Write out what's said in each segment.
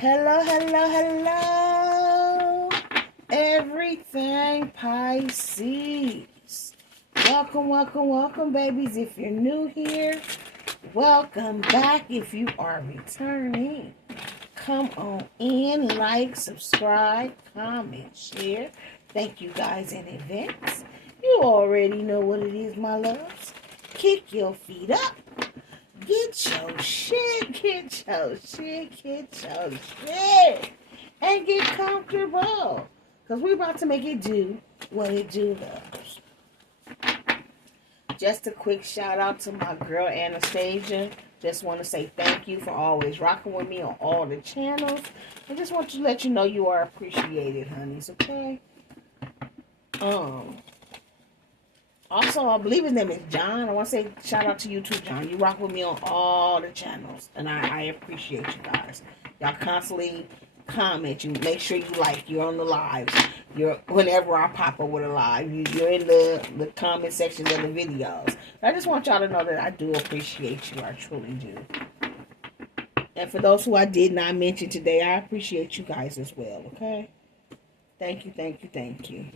Hello, hello, hello, everything Pisces. Welcome, welcome, welcome, babies. If you're new here, welcome back. If you are returning, come on in, like, subscribe, comment, share. Thank you guys in advance. You already know what it is, my loves. Kick your feet up. Get your shit, get your shit, get your shit, and get comfortable. Because we're about to make it do what it do, loves. Just a quick shout out to my girl Anastasia. Just want to say thank you for always rocking with me on all the channels. I just want to let you know you are appreciated, honeys, okay? Also, I believe his name is John. I want to say shout out to you too, John. You rock with me on all the channels, and I appreciate you guys. Y'all constantly comment. You make sure you like. You're on the lives. Whenever I pop up with a live, you're in the comment sections of the videos. I just want y'all to know that I do appreciate you. I truly do. And for those who I did not mention today, I appreciate you guys as well. Okay. Thank you. Thank you. Thank you.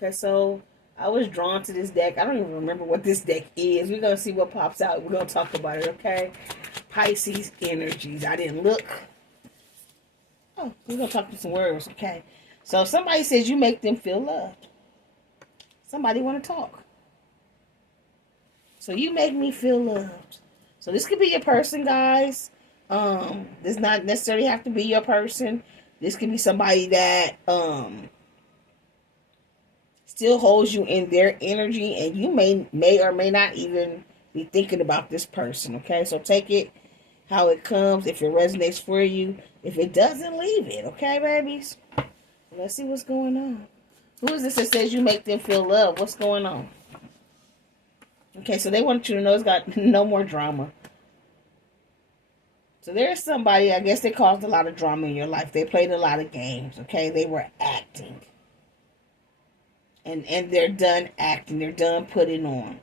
Okay, so I was drawn to this deck. I don't even remember what this deck is. We're going to see what pops out. We're going to talk about it, okay? Pisces energies. I didn't look. Oh, we're going to talk to some words, okay? So somebody says you make them feel loved. Somebody want to talk. So you make me feel loved. So this could be your person, guys. This not necessarily have to be your person. This could be somebody that still holds you in their energy, and you may or may not even be thinking about this person, okay? So take it how it comes. If it resonates for you, if it doesn't, leave it, okay, babies? Let's see what's going on. Who is this that says you make them feel love? What's going on? Okay, so they want you to know it's got no more drama. So there's somebody, I guess they caused a lot of drama in your life. They played a lot of games, okay? They were acting. And they're done acting. They're done putting on.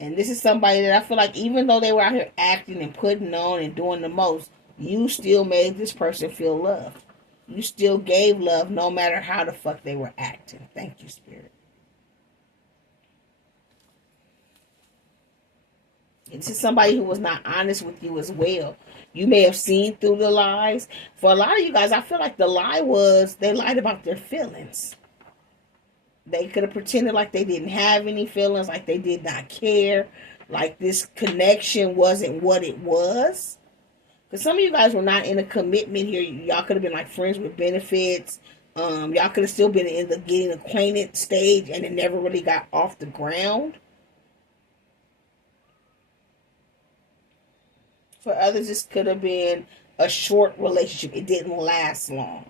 And this is somebody that I feel like even though they were out here acting and putting on and doing the most, you still made this person feel loved. You still gave love no matter how the fuck they were acting. Thank you, Spirit. This is somebody who was not honest with you as well. You may have seen through the lies. For a lot of you guys, I feel like the lie was they lied about their feelings. They could have pretended like they didn't have any feelings, like they did not care, like this connection wasn't what it was. Because some of you guys were not in a commitment here. Y'all could have been like friends with benefits. Y'all could have still been in the getting acquainted stage, and it never really got off the ground. For others, this could have been a short relationship. It didn't last long.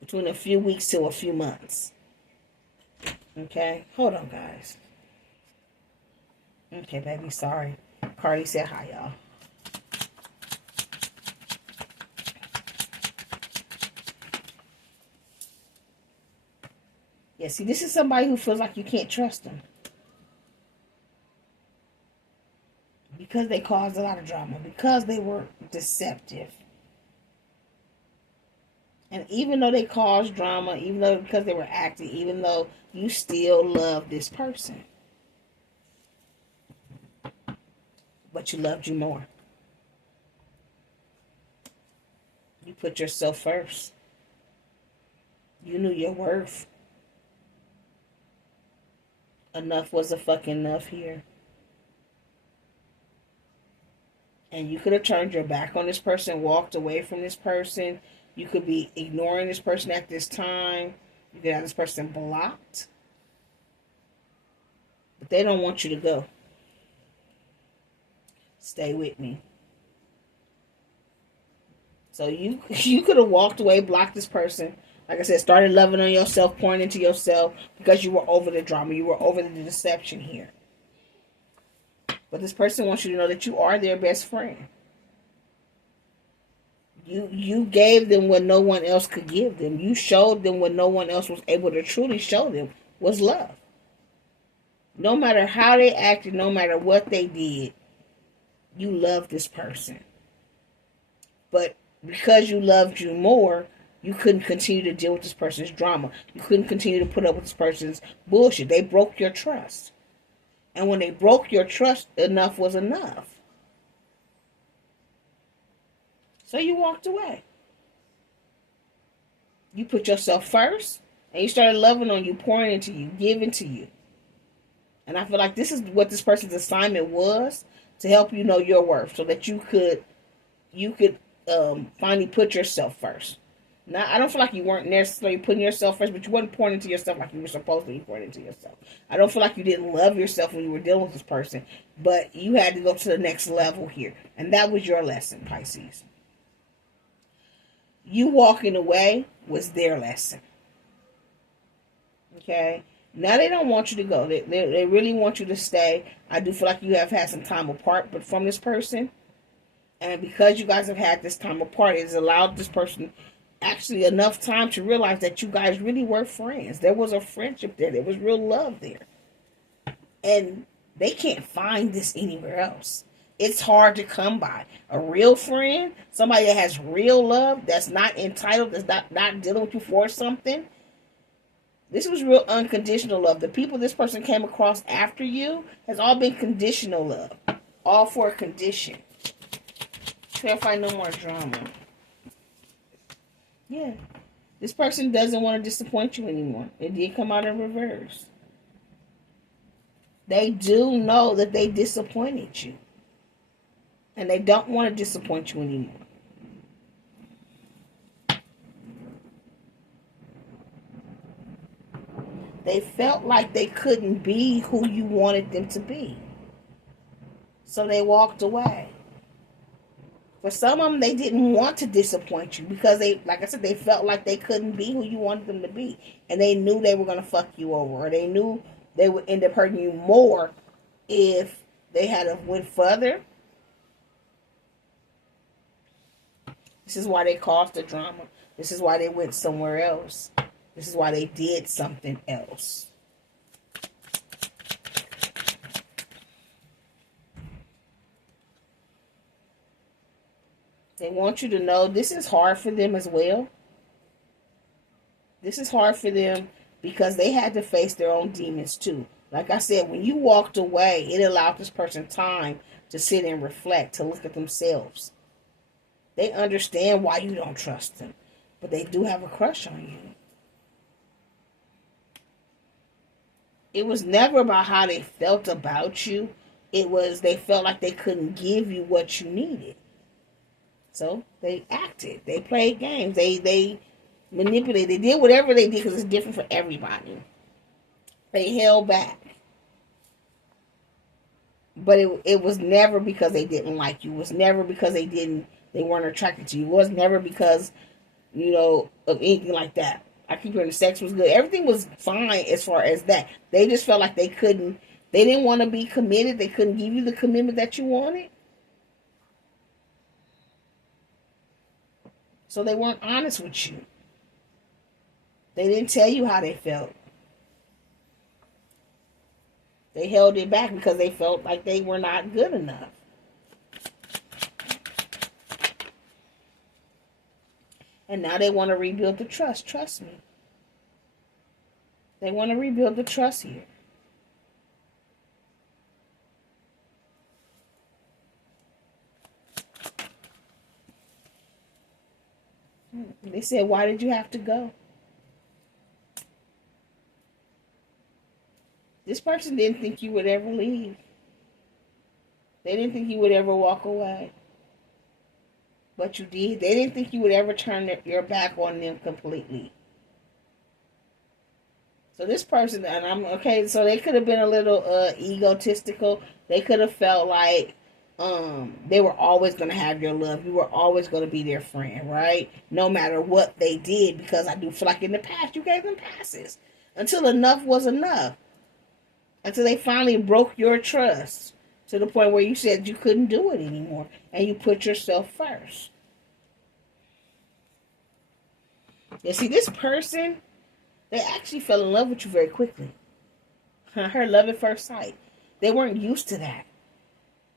Between a few weeks to a few months. Okay? Hold on, guys. Okay, baby. Sorry. Cardi said hi, y'all. Yeah, see, this is somebody who feels like you can't trust them. Because they caused a lot of drama. Because they were deceptive. And even though they caused drama, even though because they were acting, even though you still love this person. But you loved you more. You put yourself first. You knew your worth. Enough was a fucking enough here. And you could have turned your back on this person, walked away from this person. You could be ignoring this person at this time. You could have this person blocked. But they don't want you to go. Stay with me. So you could have walked away, blocked this person. Like I said, started loving on yourself, pouring into yourself because you were over the drama. You were over the deception here. But this person wants you to know that you are their best friend. You gave them what no one else could give them. You showed them what no one else was able to truly show them was love. No matter how they acted, no matter what they did, you love this person. But because you loved you more, you couldn't continue to deal with this person's drama. You couldn't continue to put up with this person's bullshit. They broke your trust. And when they broke your trust, enough was enough. So you walked away. You put yourself first, and you started loving on you, pouring into you, giving to you. And I feel like this is what this person's assignment was, to help you know your worth, so that you could finally put yourself first. Now, I don't feel like you weren't necessarily putting yourself first, but you weren't pouring into yourself like you were supposed to be pouring into yourself. I don't feel like you didn't love yourself when you were dealing with this person, but you had to go to the next level here. And that was your lesson, Pisces. You walking away was their lesson. Okay? Now they don't want you to go. They really want you to stay. I do feel like you have had some time apart but from this person. And because you guys have had this time apart, it's allowed this person actually enough time to realize that you guys really were friends. There was a friendship there. There was real love there. And they can't find this anywhere else. It's hard to come by. A real friend, somebody that has real love, that's not entitled, that's not dealing with you for something. This was real unconditional love. The people this person came across after you has all been conditional love. All for a condition. Clarify no more drama. Yeah. This person doesn't want to disappoint you anymore. It did come out in reverse. They do know that they disappointed you. And they don't want to disappoint you anymore. They felt like they couldn't be who you wanted them to be. So they walked away. For some of them, they didn't want to disappoint you because they, like I said, they felt like they couldn't be who you wanted them to be. And they knew they were going to fuck you over. Or they knew they would end up hurting you more if they had went further. This is why they caused the drama. This is why they went somewhere else. This is why they did something else. They want you to know this is hard for them as well. This is hard for them because they had to face their own demons too. Like I said, when you walked away, it allowed this person time to sit and reflect, to look at themselves. They understand why you don't trust them, but they do have a crush on you. It was never about how they felt about you. It was they felt like they couldn't give you what you needed. So they acted. They played games. They manipulated. They did whatever they did because it's different for everybody. They held back. But it was never because they didn't like you. It was never because they weren't attracted to you. It was never because, of anything like that. I keep hearing the sex was good. Everything was fine as far as that. They just felt like they didn't want to be committed. They couldn't give you the commitment that you wanted. So they weren't honest with you. They didn't tell you how they felt. They held it back because they felt like they were not good enough. And now they want to rebuild the trust. Trust me. They want to rebuild the trust here. They said, why did you have to go? This person didn't think you would ever leave. They didn't think you would ever walk away. But you did. They didn't think you would ever turn your back on them completely. So this person, so they could have been a little egotistical. They could have felt like they were always going to have your love. You were always going to be their friend, right? No matter what they did, because I do feel like in the past you gave them passes until enough was enough. Until they finally broke your trust to the point where you said you couldn't do it anymore and you put yourself first. You see, this person, they actually fell in love with you very quickly. her love at first sight. They weren't used to that.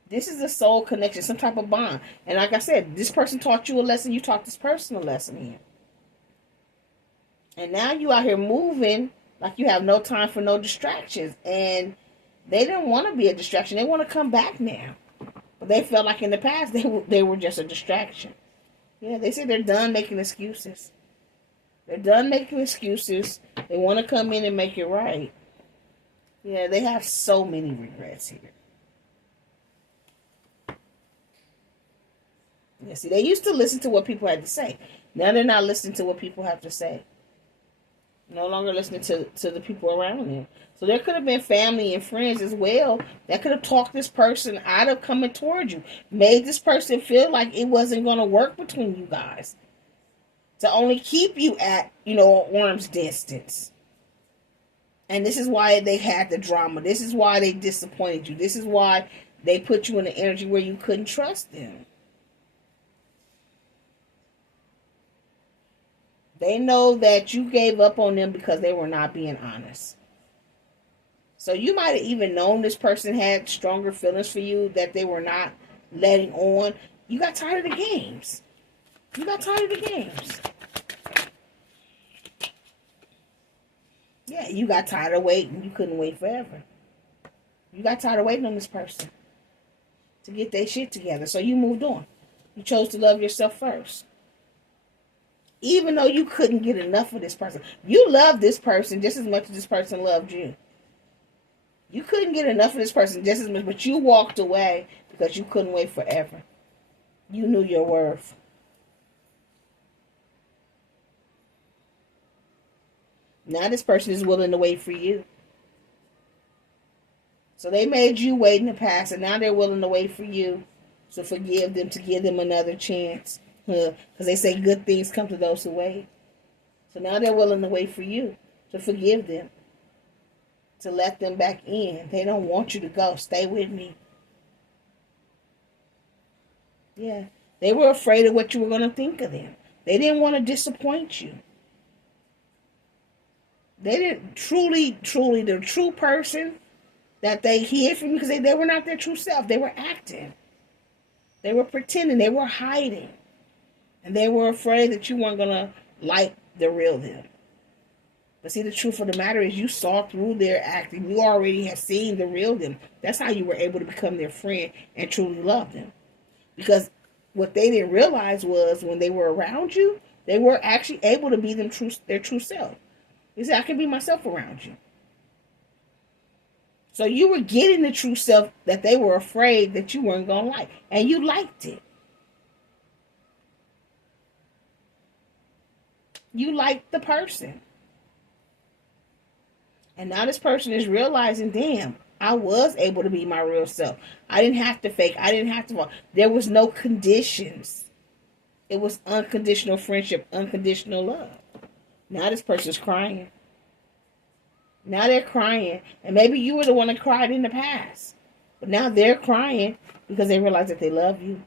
This is a soul connection, some type of bond. And like I said, this person taught you a lesson. You taught this person a lesson here. And now you out here moving like you have no time for no distractions. And they didn't want to be a distraction. They want to come back now. But they felt like in the past they were just a distraction. Yeah, they say they're done making excuses. They're done making excuses. They want to come in and make it right. Yeah, they have so many regrets here. Yeah, see, they used to listen to what people had to say. Now they're not listening to what people have to say. No longer listening to the people around them. So there could have been family and friends as well that could have talked this person out of coming towards you. Made this person feel like it wasn't going to work between you guys. To only keep you at, an arm's distance. And this is why they had the drama. This is why they disappointed you. This is why they put you in an energy where you couldn't trust them. They know that you gave up on them because they were not being honest. So you might have even known this person had stronger feelings for you that they were not letting on. You got tired of the games. You got tired of the games. Yeah, you got tired of waiting. You couldn't wait forever. You got tired of waiting on this person to get their shit together. So you moved on. You chose to love yourself first. Even though you couldn't get enough of this person. You loved this person just as much as this person loved you. You couldn't get enough of this person just as much, but you walked away because you couldn't wait forever. You knew your worth. Now this person is willing to wait for you. So they made you wait in the past, and now they're willing to wait for you. So forgive them, to give them another chance. Because they say good things come to those who wait. So now they're willing to wait for you to forgive them. To let them back in. They don't want you to go. Stay with me. Yeah. They were afraid of what you were going to think of them. They didn't want to disappoint you. They didn't truly, the true person that they hid from you, because they were not their true self. They were acting. They were pretending. They were hiding. And they were afraid that you weren't going to like the real them. But see, the truth of the matter is you saw through their acting. You already had seen the real them. That's how you were able to become their friend and truly love them. Because what they didn't realize was when they were around you, they were actually able to be their true self. They said, I can be myself around you. So you were getting the true self that they were afraid that you weren't going to like. And you liked it. You liked the person. And now this person is realizing, damn, I was able to be my real self. I didn't have to fake. I didn't have to fall. There was no conditions. It was unconditional friendship, unconditional love. Now this person's crying. Now they're crying. And maybe you were the one that cried in the past. But now they're crying because they realize that they love you.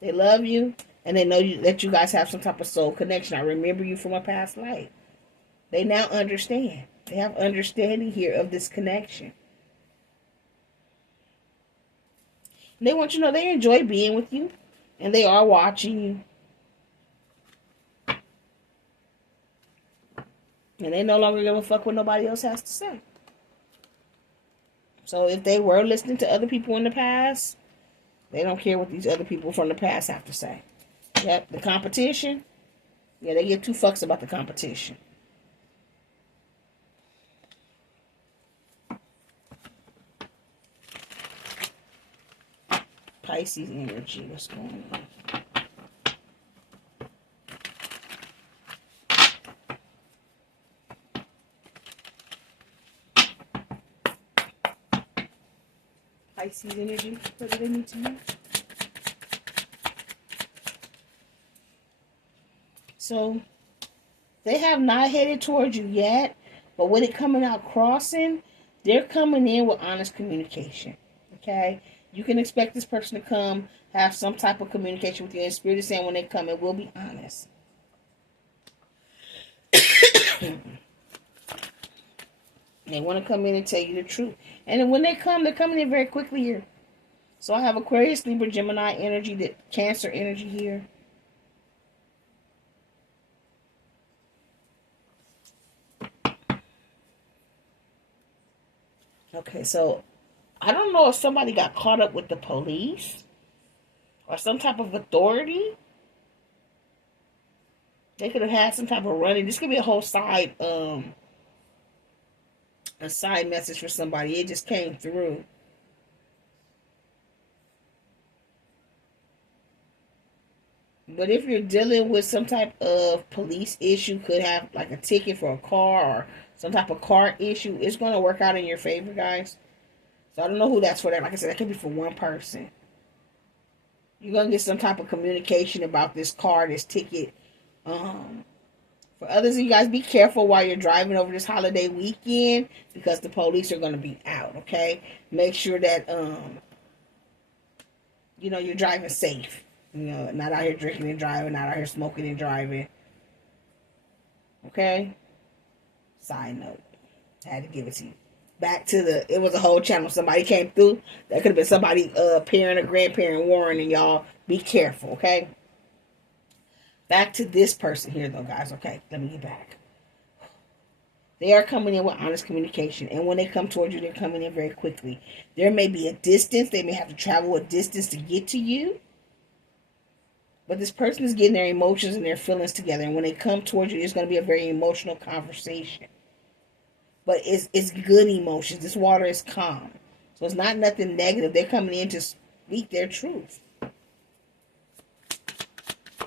They love you. And they know that you guys have some type of soul connection. I remember you from a past life. They now understand. They have understanding here of this connection. And they want you to know they enjoy being with you. And they are watching you. And they no longer give a fuck what nobody else has to say. So if they were listening to other people in the past, they don't care what these other people from the past have to say. Yep, the competition. Yeah, they give two fucks about the competition. Pisces energy, what's going on? Pisces energy, what do they need to know? So, they have not headed towards you yet, but with it coming out crossing, they're coming in with honest communication, okay? You can expect this person to come, have some type of communication with you, and Spirit is saying when they come, it will be honest. They want to come in and tell you the truth. And then when they come, they're coming in very quickly here. So I have Aquarius, Libra, Gemini energy, the Cancer energy here. Okay, so I don't know if somebody got caught up with the police or some type of authority. They could have had some type of running. This could be a whole side, a side message for somebody. It just came through. But if you're dealing with some type of police issue, could have like a ticket for a car or some type of car issue, it's going to work out in your favor, guys. So I don't know who that's for. That, like I said, that could be for one person. You're going to get some type of communication about this car, this ticket. For others of you guys, be careful while you're driving over this holiday weekend because the police are going to be out, okay? Make sure that, you're driving safe. Not out here drinking and driving, not out here smoking and driving. Okay? Side note. I had to give it to you. Back to it was a whole channel. Somebody came through. That could have been somebody, parent or grandparent warning y'all. Be careful, okay? Back to this person here, though, guys. Okay, let me get back. They are coming in with honest communication. And when they come towards you, they're coming in very quickly. There may be a distance. They may have to travel a distance to get to you. But this person is getting their emotions and their feelings together. And when they come towards you, it's going to be a very emotional conversation. But it's good emotions. This water is calm. So it's not nothing negative. They're coming in to speak their truth.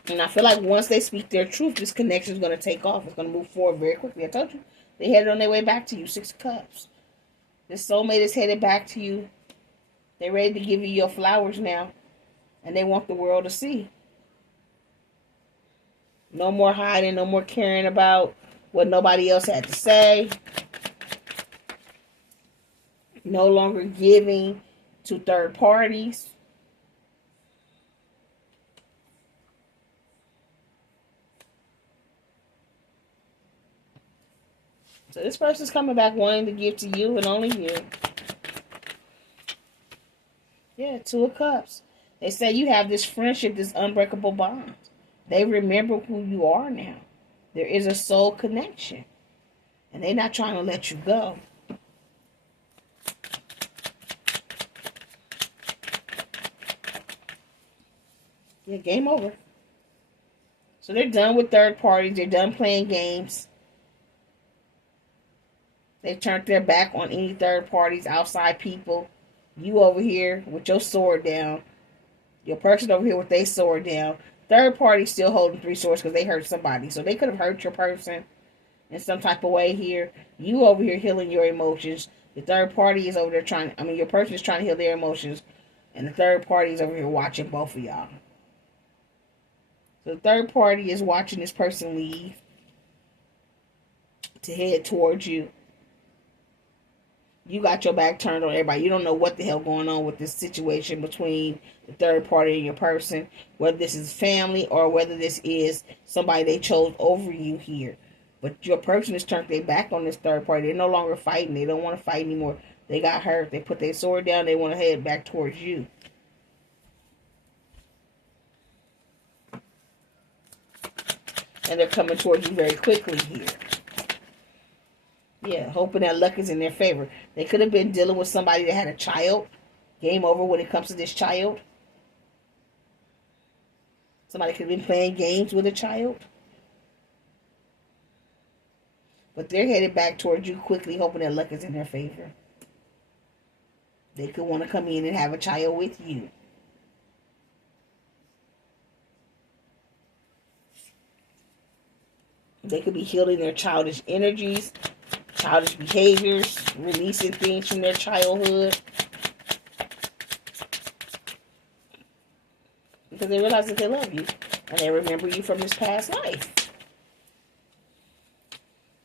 And I feel like once they speak their truth, this connection is going to take off. It's going to move forward very quickly. I told you. They headed on their way back to you. 6 of Cups. This soulmate is headed back to you. They're ready to give you your flowers now. And they want the world to see. No more hiding. No more caring about what nobody else had to say. No longer giving to third parties. So this person's coming back wanting to give to you and only you. Yeah, 2 of Cups. They say you have this friendship, this unbreakable bond. They remember who you are now. There is a soul connection. And they're not trying to let you go. Yeah, game over. So they're done with third parties. They're done playing games. They've turned their back on any third parties, outside people. You over here with your sword down. Your person over here with their sword down. Third party still holding 3 swords because they hurt somebody. So they could have hurt your person in some type of way here. You over here healing your emotions. The third party is over there your person is trying to heal their emotions. And the third party is over here watching both of y'all. So the third party is watching this person leave to head towards you. You got your back turned on everybody. You don't know what the hell going on with this situation between the third party and your person. Whether this is family or whether this is somebody they chose over you here. But your person has turned their back on this third party. They're no longer fighting. They don't want to fight anymore. They got hurt. They put their sword down. They want to head back towards you. And they're coming towards you very quickly here. Yeah, hoping that luck is in their favor. They could have been dealing with somebody that had a child. Game over when it comes to this child. Somebody could have been playing games with a child. But they're headed back towards you quickly, hoping that luck is in their favor. They could want to come in and have a child with you. They could be healing their childish energies, childish behaviors, releasing things from their childhood. Because they realize that they love you. And they remember you from this past life.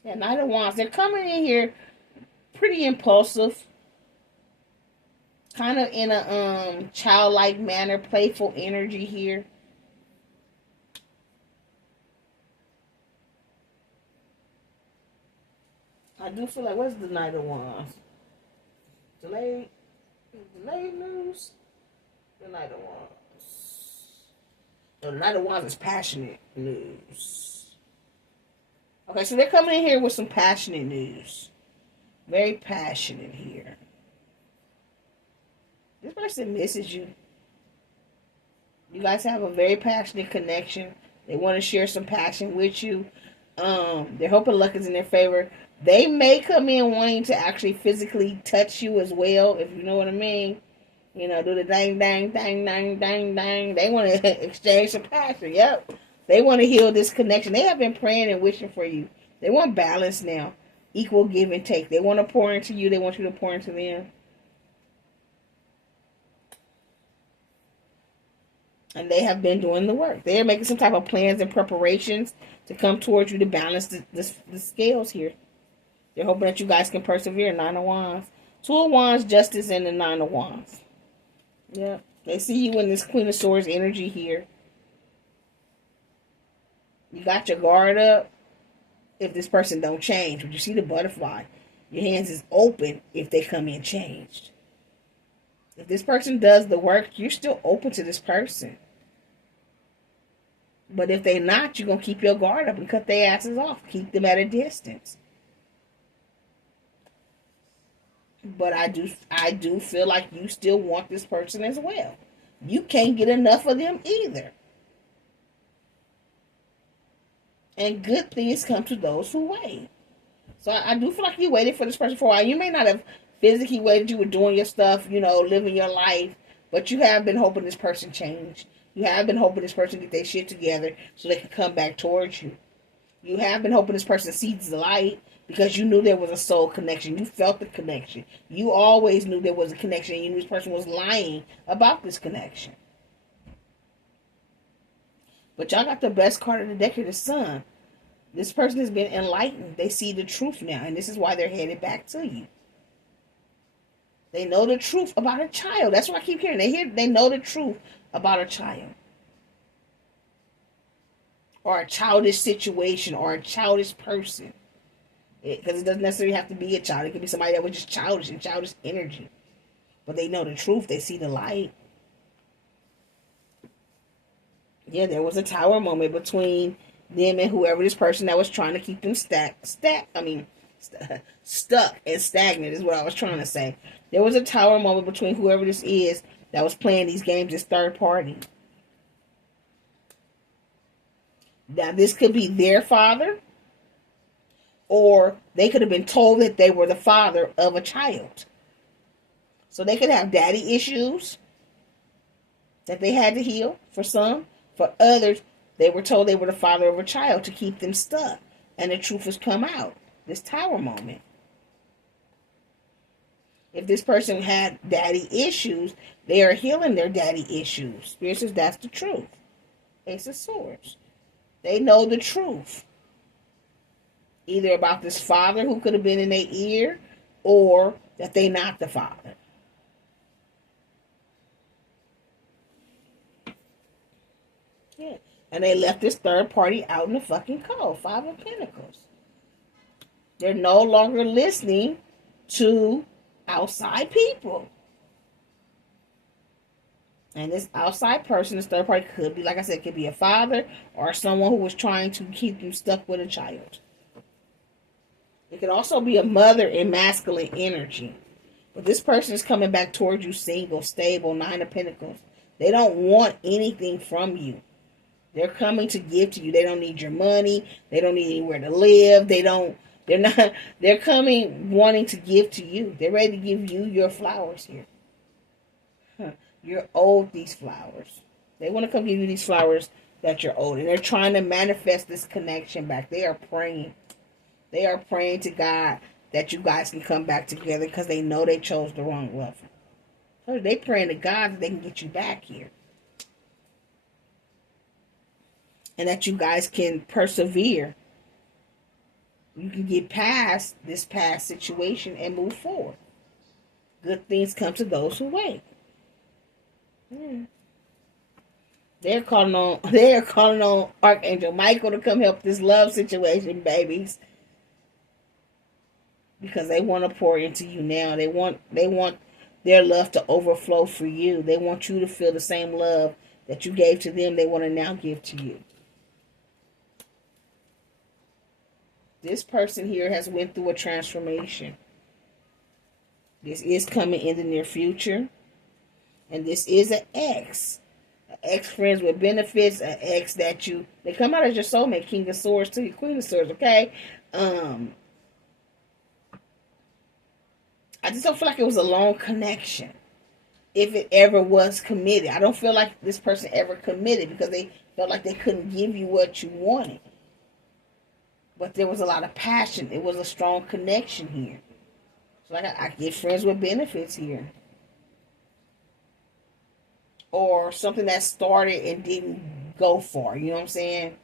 Yeah, Knight of Wands. They're coming in here pretty impulsive. Kind of in a childlike manner, playful energy here. I do feel like, what's the Knight of Wands? Delayed news? The Knight of Wands. No, the Knight of Wands is passionate news. Okay, so they're coming in here with some passionate news. Very passionate here. This person misses you. You guys have a very passionate connection. They want to share some passion with you. They're hoping luck is in their favor. They may come in wanting to actually physically touch you as well, if you know what I mean. You know, do the dang, dang, dang, dang, dang, dang. They want to exchange some passion. Yep. They want to heal this connection. They have been praying and wishing for you. They want balance now. Equal give and take. They want to pour into you. They want you to pour into them. And they have been doing the work. They are making some type of plans and preparations to come towards you to balance the scales here. They're hoping that you guys can persevere. Nine of Wands. Two of Wands, Justice, and the Nine of Wands. Yeah. They see you in this Queen of Swords energy here. You got your guard up if this person don't change. But you see the butterfly. Your hands is open if they come in changed. If this person does the work, you're still open to this person. But if they're not, you're going to keep your guard up and cut their asses off. Keep them at a distance. But I do feel like you still want this person as well. You can't get enough of them either. And good things come to those who wait. So I do feel like you waited for this person for a while. You may not have physically waited. You were doing your stuff, you know, living your life. But you have been hoping this person change. You have been hoping this person get their shit together so they can come back towards you. You have been hoping this person sees the light because you knew there was a soul connection. You felt the connection. You always knew there was a connection. And you knew this person was lying about this connection. But y'all got the best card of the deck here, the Sun. This person has been enlightened. They see the truth now. And this is why they're headed back to you. They know the truth about a child. That's what I keep hearing. They know the truth about a child. Or a childish situation. Or a childish person. Because it doesn't necessarily have to be a child. It could be somebody that was just childish and childish energy. But they know the truth. They see the light. Yeah, there was a tower moment between them and whoever this person that was trying to keep them stuck and stagnant is what I was trying to say. There was a tower moment between whoever this is that was playing these games as third party. Now, this could be their father, or they could have been told that they were the father of a child. So they could have daddy issues that they had to heal for some. For others, they were told they were the father of a child to keep them stuck. And the truth has come out. This tower moment. If this person had daddy issues, they are healing their daddy issues. Spirit says that's the truth. Ace of Swords. They know the truth. Either about this father who could have been in their ear, or that they not the father. Yeah. And they left this third party out in the fucking cold. Five of Pentacles. They're no longer listening to outside people. And this outside person, this third party, could be, like I said, could be a father or someone who was trying to keep you stuck with a child. It could also be a mother in masculine energy. But this person is coming back towards you single, stable, Nine of Pentacles. They don't want anything from you. They're coming to give to you. They don't need your money. They don't need anywhere to live. They're coming wanting to give to you. They're ready to give you your flowers here. You're owed these flowers. They want to come give you these flowers that you're owed. And they're trying to manifest this connection back. They are praying. They are praying to God that you guys can come back together because they know they chose the wrong lover. So they're praying to God that they can get you back here. And that you guys can persevere. You can get past this past situation and move forward. Good things come to those who wait. They're calling on Archangel Michael to come help this love situation, babies. because they want to pour into you now. They want their love to overflow for you. They want you to feel the same love that you gave to them. They want to now give to you. This person here has went through a transformation. This is coming in the near future. And this is an ex. An ex friends with benefits. An ex that they come out as your soulmate. King of Swords to your Queen of Swords, okay? I just don't feel like it was a long connection. If it ever was committed. I don't feel like this person ever committed because they felt like they couldn't give you what you wanted. But there was a lot of passion. It was a strong connection here. So like I get friends with benefits here. Or something that started and didn't go far. You know what I'm saying?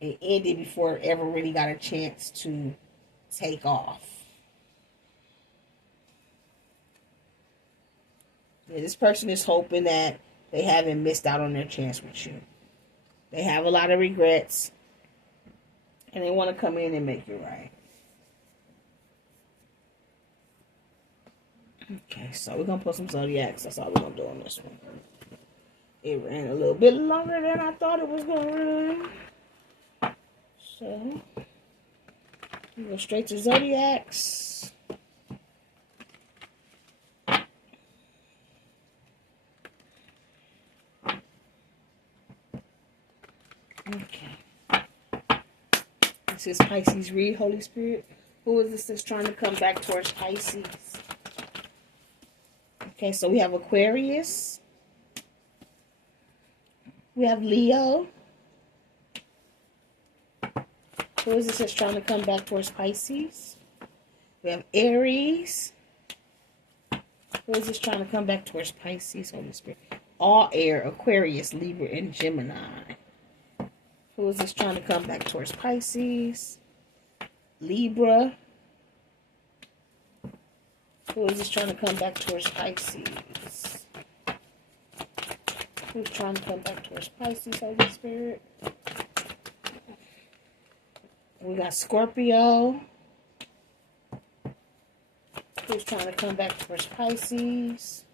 It ended before it ever really got a chance to take off. Yeah, this person is hoping that they haven't missed out on their chance with you. They have a lot of regrets. And they want to come in and make it right. Okay, so we're going to put some zodiacs. That's all we're going to do on this one. It ran a little bit longer than I thought it was going to run. So, we go straight to zodiacs. Okay. This is Pisces. Read, Holy Spirit. Who is this that's trying to come back towards Pisces? Okay, so we have Aquarius. We have Leo. Who is this that's trying to come back towards Pisces? We have Aries. Who is this trying to come back towards Pisces? Holy Spirit. All air, Aquarius, Libra, and Gemini. Who is this trying to come back towards Pisces? Libra. Who is this trying to come back towards Pisces? Who's trying to come back towards Pisces, Holy Spirit? We got Scorpio. Who's trying to come back towards Pisces?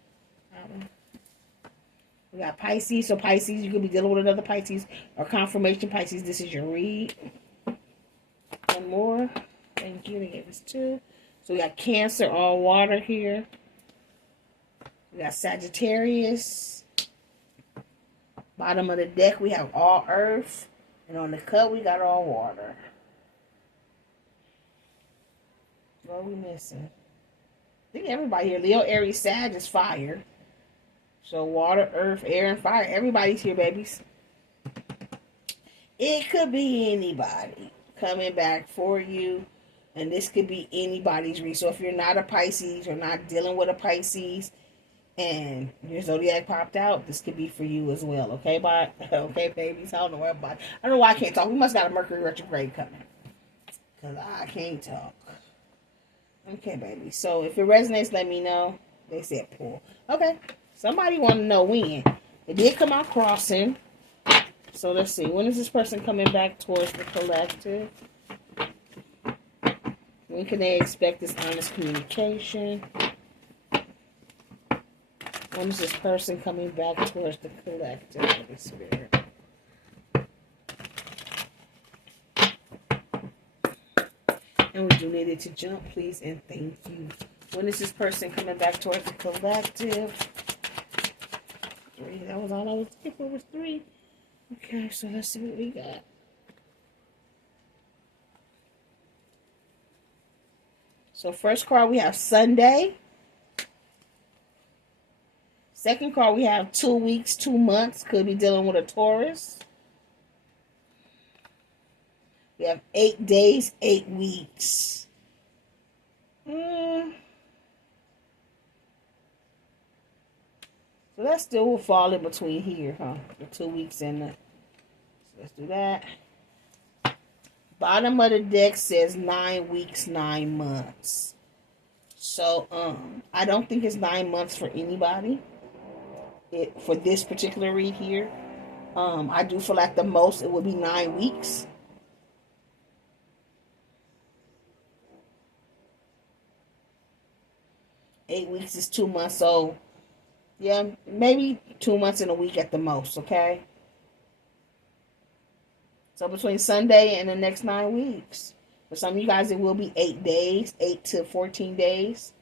We got Pisces. So Pisces, you could be dealing with another Pisces or confirmation Pisces. This is your read. One more. Thank you. They gave us two. So we got Cancer, all water here. We got Sagittarius. Bottom of the deck, we have all earth. And on the cup, we got all water. What are we missing? I think everybody here. Leo, Aries, Sag is fire. So water, earth, air, and fire. Everybody's here, babies. It could be anybody coming back for you. And this could be anybody's read. So if you're not a Pisces or not dealing with a Pisces and your zodiac popped out, this could be for you as well. Okay, bye. Okay, babies. I don't know what about. I don't know why I can't talk. We must got a Mercury retrograde coming. Because I can't talk. Okay, baby. So if it resonates, let me know. They said pull. Okay. Somebody want to know when. It did come out crossing. So let's see. When is this person coming back towards the collective? When can they expect this honest communication? When is this person coming back towards the collective, Holy Spirit? And we do need it to jump, please, and thank you. When is this person coming back towards the collective? 3. That was all I was looking for, was 3. Okay, so let's see what we got. So first card, we have Sunday. Second card, we have 2 weeks, 2 months. Could be dealing with a Taurus. We have 8 days, 8 weeks. So that still will fall in between here, huh? The 2 weeks and the... So let's do that. Bottom of the deck says 9 weeks, 9 months. So, I don't think it's 9 months for anybody. For this particular read here. I do feel like the most it would be 9 weeks. 8 weeks is 2 months, so yeah, maybe 2 months and a week at the most, okay? So between Sunday and the next 9 weeks. For some of you guys, it will be 8 days, 8 to 14 days.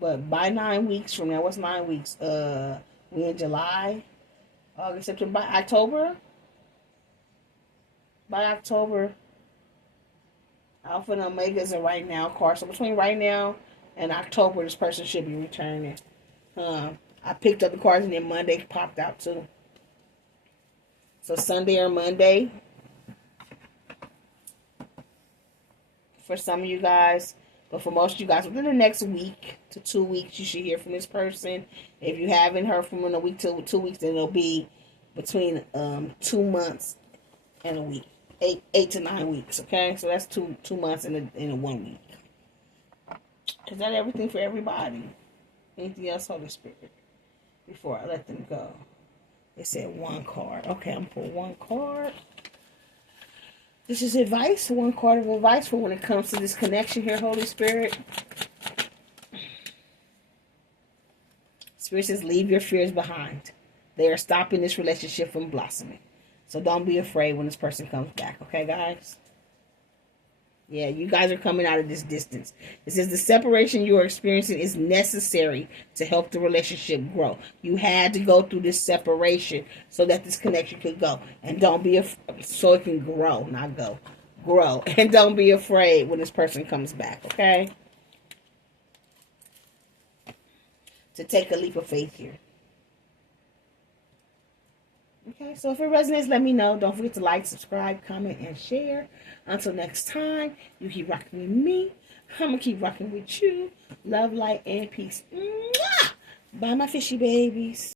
But by 9 weeks from now, what's 9 weeks? We in July, August, September, by October. By October, Alpha and Omega is a right now card. So between right now and October, this person should be returning. I picked up the cards and then Monday popped out too. So Sunday or Monday for some of you guys. But for most of you guys, within the next week to 2 weeks, you should hear from this person. If you haven't heard from them in a week to 2 weeks, then it'll be between 2 months and a week. 8 to 9 weeks, okay? So that's two months in a 1 week. Is that everything for everybody? Anything else, Holy Spirit? Before I let them go. They said 1 card. Okay, I'm going to pull 1 card. This is advice, 1 card of advice for when it comes to this connection here, Holy Spirit. Spirit says, leave your fears behind. They are stopping this relationship from blossoming. So don't be afraid when this person comes back, okay, guys? Yeah, you guys are coming out of this distance. It says the separation you are experiencing is necessary to help the relationship grow. You had to go through this separation so that this connection could go. And don't be so it can grow, not go. Grow. And don't be afraid when this person comes back, okay? To take a leap of faith here. Okay, so if it resonates, let me know. Don't forget to like, subscribe, comment, and share. Until next time, you keep rocking with me. I'm going to keep rocking with you. Love, light, and peace. Mwah! Bye, my fishy babies.